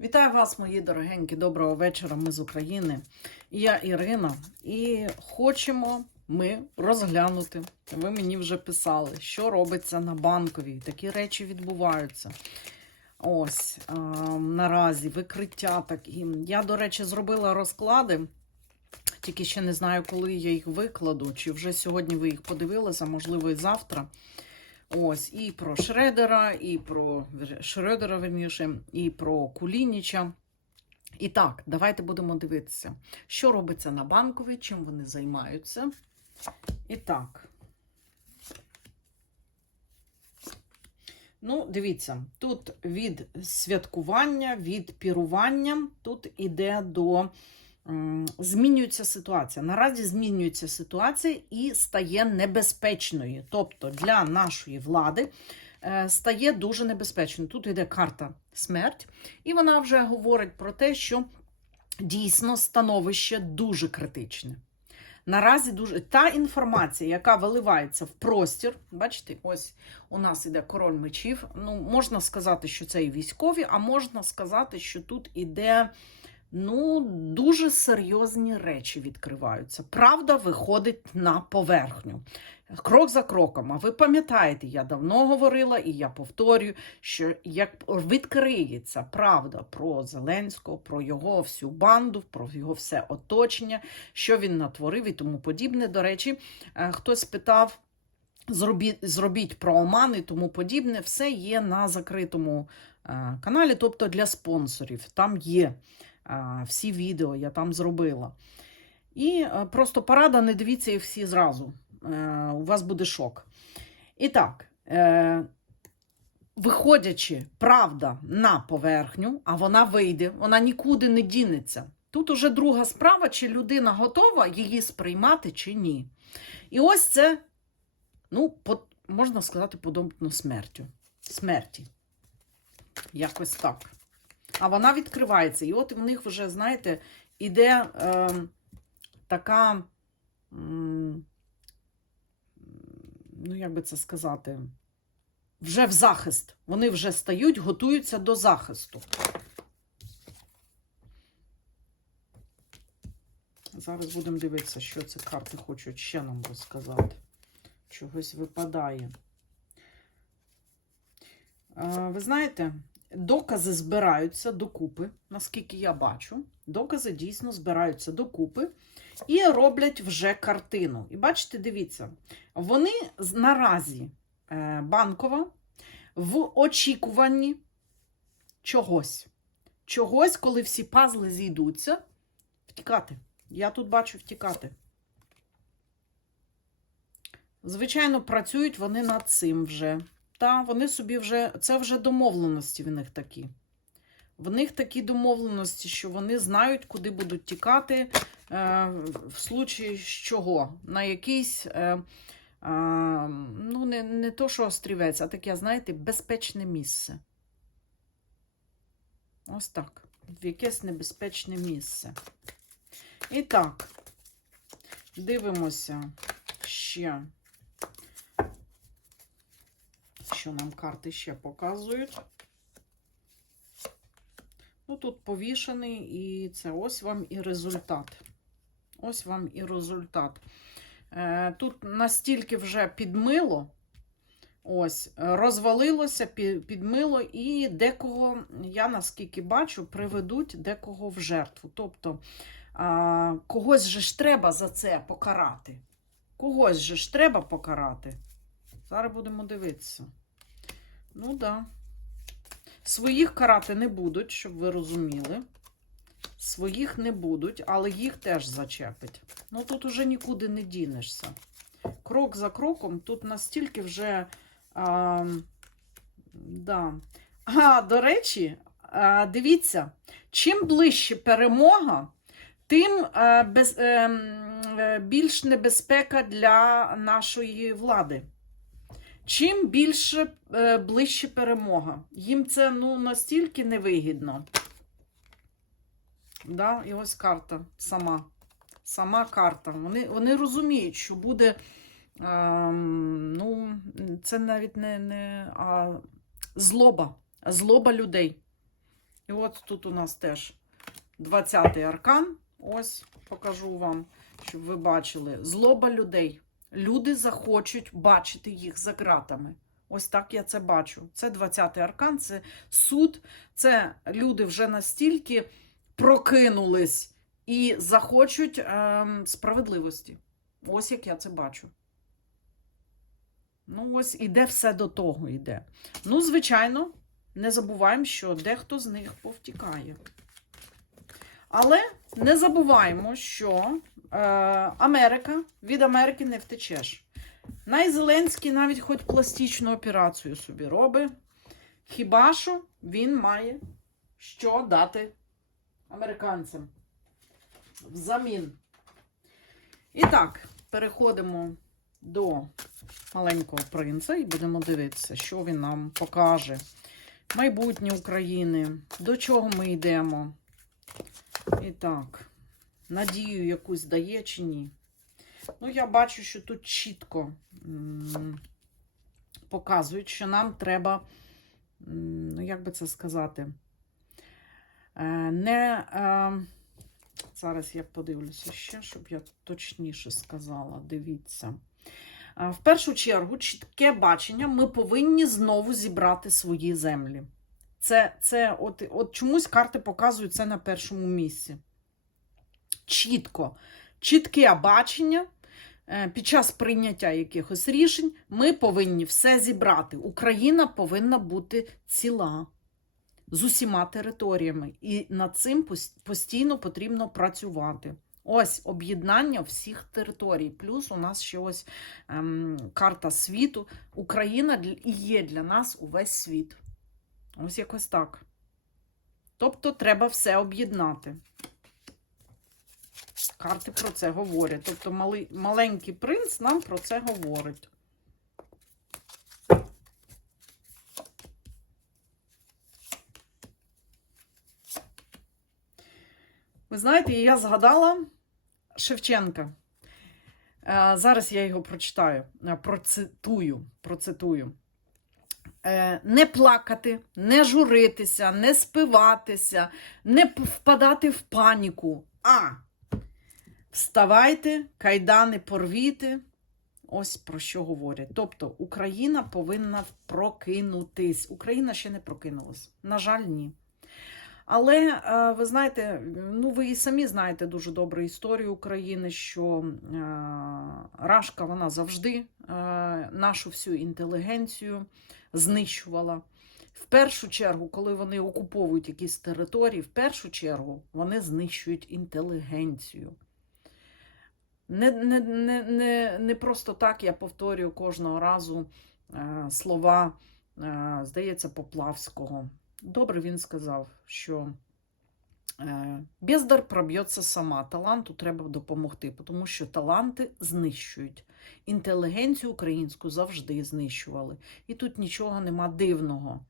Вітаю вас, мої дорогенькі, доброго вечора. Ми з України. Я Ірина, і хочемо ми розглянути. Ви мені вже писали, що робиться на банковій. Такі речі відбуваються. Ось а, наразі викриття такі. Я, до речі, зробила розклади. Тільки ще не знаю, коли я їх викладу, чи вже сьогодні ви їх подивилися, можливо, і завтра. Ось, і про Шредера, і про Шредера, верніше, і про Кулініча. І так, давайте будемо дивитися, що робиться на банковій, чим вони займаються. І так. Ну, дивіться, тут від святкування, від пірування, тут іде до змінюється ситуація. Наразі змінюється ситуація і стає небезпечною. Тобто для нашої влади е, стає дуже небезпечною. Тут йде карта смерть, і вона вже говорить про те, що дійсно становище дуже критичне. Наразі дуже та інформація, яка виливається в простір, бачите, ось у нас іде король мечів. Ну, можна сказати, що це і військові, а можна сказати, що тут іде ну, дуже серйозні речі відкриваються. Правда виходить на поверхню. Крок за кроком. А ви пам'ятаєте, я давно говорила і я повторюю, що як відкриється правда про Зеленського, про його всю банду, про його все оточення, що він натворив і тому подібне. До речі, е, хтось питав. Зробіть, зробіть про Оман і тому подібне, все є на закритому е, каналі, тобто для спонсорів. Там є всі відео, я там зробила. І е, просто порада, не дивіться їх всі зразу. Е, у вас буде шок. І так, е, виходячи правда на поверхню, а вона вийде, вона нікуди не дінеться. Тут уже друга справа, чи людина готова її сприймати, чи ні. І ось це, ну, по, можна сказати, подобно смертю. Смерті. Якось так. А вона відкривається. І от в них вже, знаєте, іде е, така. ну, як би це сказати, вже в захист. Вони вже стають, готуються до захисту. Зараз будемо дивитися, що ці карти хочуть ще нам розказати. Чогось випадає. Е, Ви знаєте, докази збираються докупи, наскільки я бачу. Докази дійсно збираються докупи і роблять вже картину. І бачите, дивіться, вони наразі е, банкова в очікуванні чогось. Чогось, коли всі пазли зійдуться, втікати. Я тут бачу втікати. Звичайно, працюють вони над цим вже. Та вони собі вже, це вже домовленості в них такі. В них такі домовленості, що вони знають, куди будуть тікати, е, в случаї з чого. На якийсь, е, е, ну, не, не то, що острівець, а таке, знаєте, безпечне місце. Ось так. В якесь небезпечне місце. І так, дивимося ще, що нам карти ще показують. Ну, тут повішений, і це ось вам і результат. Ось вам і результат. Е, Тут настільки вже підмило, ось, розвалилося, підмило, і декого, я наскільки бачу, приведуть декого в жертву. Тобто, когось же ж треба за це покарати. Когось же ж треба покарати. Зараз будемо дивитися. Ну, так. Да. Своїх карати не будуть, щоб ви розуміли. Своїх не будуть, але їх теж зачепить. Ну тут уже нікуди не дінешся. Крок за кроком, тут настільки вже. А, да. а до речі, а, дивіться, чим ближче перемога, тим е, без, е, м, е, більш небезпека для нашої влади. Чим більше е, ближче перемога, їм це ну, настільки невигідно. Да, і ось карта сама. Сама карта. Вони, вони розуміють, що буде. Ем, ну, це навіть не, не а, злоба. Злоба людей. І от тут у нас теж 20-й аркан. Ось покажу вам, щоб ви бачили. Злоба людей. Люди захочуть бачити їх за ґратами. Ось так я це бачу. Це 20-й аркан, це суд. Це люди вже настільки прокинулись і захочуть ем, справедливості. Ось як я це бачу. Ну, ось іде все до того йде. Ну, звичайно, не забуваємо, що дехто з них повтікає. Але не забуваємо, що е, Америка від Америки не втечеш. Найзеленський навіть хоч пластичну операцію собі робить. Хіба що він має що дати американцям взамін. І так, переходимо до маленького принца і будемо дивитися, що він нам покаже. Майбутнє України, до чого ми йдемо. І так, надію якусь дає чи ні. Ну, я бачу, що тут чітко показують, що нам треба, ну, як би це сказати, е, не. Е, зараз я подивлюся ще, щоб я точніше сказала. Дивіться. Е, В першу чергу, чітке бачення, ми повинні знову зібрати свої землі. Це, це от, от чомусь карти показують це на першому місці. Чітко, чітке бачення. е, Під час прийняття якихось рішень ми повинні все зібрати. Україна повинна бути ціла з усіма територіями. І над цим постійно потрібно працювати. Ось об'єднання всіх територій. Плюс у нас ще ось ем, карта світу. Україна є для нас увесь світ. Ось якось так. Тобто треба все об'єднати. Карти про це говорять. Тобто малий, маленький принц нам про це говорить. Ви знаєте, я згадала Шевченка. Е, Зараз я його прочитаю, е, процитую, процитую. Е, Не плакати, не журитися, не спиватися, не впадати в паніку. А вставайте, кайдани порвіте. Ось про що говорять. Тобто Україна повинна прокинутись. Україна ще не прокинулась. На жаль, ні. Але е, ви знаєте, ну ви і самі знаєте дуже добре історію України, що е, Рашка вона завжди нашу всю інтелігенцію знищувала. В першу чергу, коли вони окуповують якісь території, в першу чергу вони знищують інтелігенцію. Не, не, не, не, не просто так я повторюю кожного разу е, слова, е, здається, Поплавського. Добре він сказав, що бездар проб'ється сама. Таланту треба допомогти, тому що таланти знищують. Інтелігенцію українську завжди знищували. І тут нічого нема дивного,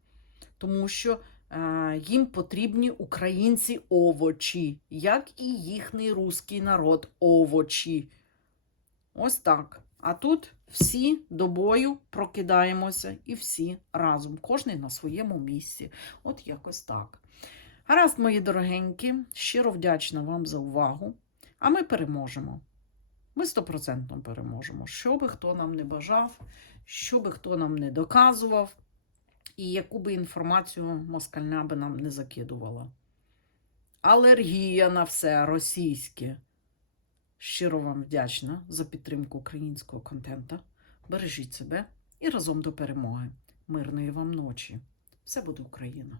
тому що е, їм потрібні українці овочі, як і їхній руський народ овочі. Ось так. А тут всі до бою прокидаємося і всі разом, кожний на своєму місці. От якось так. Гаразд, мої дорогенькі, щиро вдячна вам за увагу. А ми переможемо. Ми стопроцентно переможемо. Що би хто нам не бажав, що би хто нам не доказував, і яку би інформацію москальня би нам не закидувала. Алергія на все російське. Щиро вам вдячна за підтримку українського контента. Бережіть себе і разом до перемоги. Мирної вам ночі. Все буде Україна!